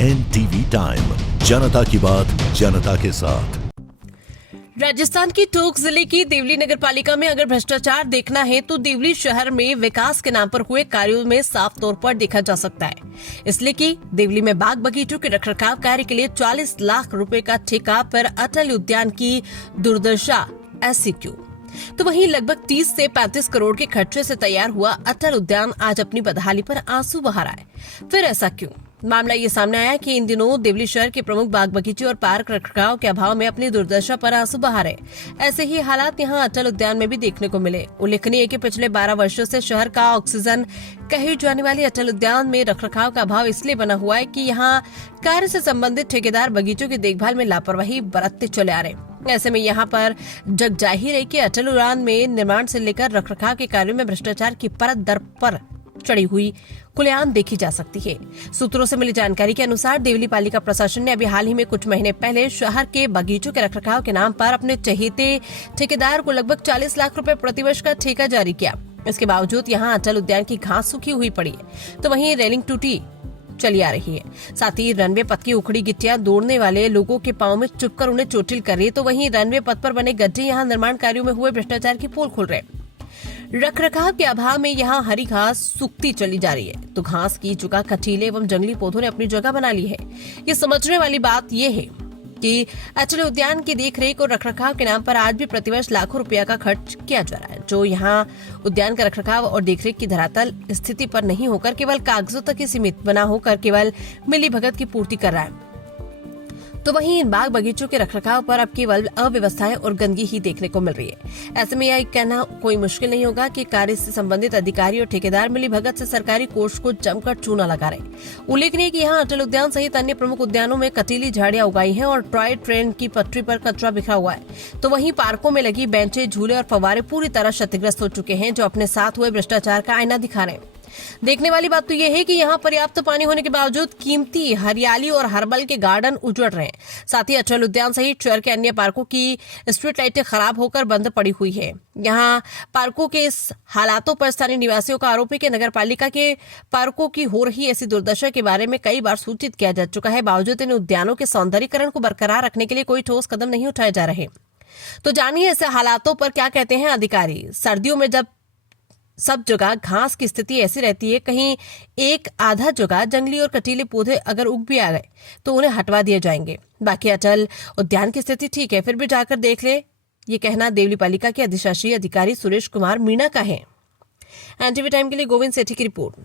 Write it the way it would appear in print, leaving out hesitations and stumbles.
NTV time, जनता की बात जनता के साथ। राजस्थान की टोंक जिले की देवली नगर पालिका में अगर भ्रष्टाचार देखना है तो देवली शहर में विकास के नाम पर हुए कार्यों में साफ तौर पर देखा जा सकता है। इसलिए कि देवली में बाग बगीचों के रखरखाव कार्य के लिए 40 लाख रुपए का ठेका पर अटल उद्यान की दुर्दशा ऐसी क्यों? तो वहीं लगभग 30 से 35 करोड़ के खर्चे से तैयार हुआ अटल उद्यान आज अपनी बदहाली पर आंसू बहा रहा है। फिर ऐसा क्यों? मामला ये सामने आया कि इन दिनों देवली शहर के प्रमुख बाग बगीचे और पार्क रखरखाव के अभाव में अपनी दुर्दशा पर आंसू बहा रहे। ऐसे ही हालात यहां अटल उद्यान में भी देखने को मिले। उल्लेखनीय है कि पिछले 12 वर्षों से शहर का ऑक्सीजन कही जाने वाली अटल उद्यान में रखरखाव का अभाव इसलिए बना हुआ है कि यहाँ कार्य से संबंधित ठेकेदार बगीचों की देखभाल में लापरवाही बरतते चले आ रहे। ऐसे में यहाँ पर जग जाहिर है कि अटल उद्यान में निर्माण से लेकर रखरखाव के कार्यों में भ्रष्टाचार की परत दर पर चढ़ी हुई खुलेआम देखी जा सकती है। सूत्रों से मिली जानकारी के अनुसार देवली पालिका प्रशासन ने अभी हाल ही में कुछ महीने पहले शहर के बगीचों के रखरखाव के नाम पर अपने चहेते ठेकेदार को लगभग 40 लाख रुपए प्रतिवर्ष का ठेका जारी किया। इसके बावजूद यहाँ अटल उद्यान की घास सूखी हुई पड़ी है, तो वहीं रेलिंग टूटी चली आ रही है। साथ ही रनवे पथ की उखड़ी गिट्टियां दौड़ने वाले लोगों के पांव में चुभकर उन्हें चोटिल कर रही है, तो वहीं रनवे पथ पर बने गड्ढे यहाँ निर्माण कार्यों में हुए भ्रष्टाचार की पोल खुल रहे। रखरखाव के अभाव में यहाँ हरी घास सूखती चली जा रही है, तो घास की जगह कटीले एवं जंगली पौधों ने अपनी जगह बना ली है। ये समझने वाली बात यह है कि अटल उद्यान की देखरेख और रखरखाव के नाम पर आज भी प्रतिवर्ष लाखों रुपया का खर्च किया जा रहा है, जो यहाँ उद्यान का रखरखाव और देखरेख की धरातल स्थिति पर नहीं होकर केवल कागजों तक ही सीमित बना होकर केवल मिली भगत की पूर्ति कर रहा है। तो वहीं इन बाग बगीचों के रखरखाव पर अब केवल अव्यवस्थाएं और गंदगी ही देखने को मिल रही है। ऐसे में यह कहना कोई मुश्किल नहीं होगा कि कार्य से संबंधित अधिकारी और ठेकेदार मिली भगत से सरकारी कोष को जमकर चूना लगा रहे। उल्लेखनीय है कि यहाँ अटल उद्यान सहित अन्य प्रमुख उद्यानों में कटीली झाड़ियां उगाई हैं और टॉय ट्रेन की पटरी पर कचरा बिखरा हुआ है। तो वहीं पार्कों में लगी बेंचें, झूले और फव्वारे पूरी तरह क्षतिग्रस्त हो चुके हैं, जो अपने साथ हुए भ्रष्टाचार का आईना दिखा रहे हैं। देखने वाली बात तो यह है कि यहाँ पर्याप्त पानी होने के बावजूद कीमती हरियाली और हर्बल के गार्डन उजड़ रहे हैं। साथ ही अटल उद्यान सहित शहर के अन्य पार्कों की स्ट्रीट लाइटें खराब होकर बंद पड़ी हुई है। यहाँ पार्कों के इस हालातों पर स्थानीय निवासियों का आरोप है कि नगर पालिका के पार्कों की हो रही ऐसी दुर्दशा के बारे में कई बार सूचित किया जा चुका है। बावजूद इन उद्यानों के सौंदर्यीकरण को बरकरार रखने के लिए कोई ठोस कदम नहीं उठाए जा रहे। तो जानिए ऐसे हालातों पर क्या कहते हैं अधिकारी। सर्दियों में जब सब जगह घास की स्थिति ऐसी रहती है, कहीं एक आधा जगह जंगली और कटीले पौधे अगर उग भी आ गए तो उन्हें हटवा दिए जाएंगे। बाकी अटल उद्यान की स्थिति ठीक है, फिर भी जाकर देख ले, ये कहना देवली पालिका के अधिशासी अधिकारी सुरेश कुमार मीणा का है। एनटीवी टाइम के लिए गोविंद सेठी की रिपोर्ट।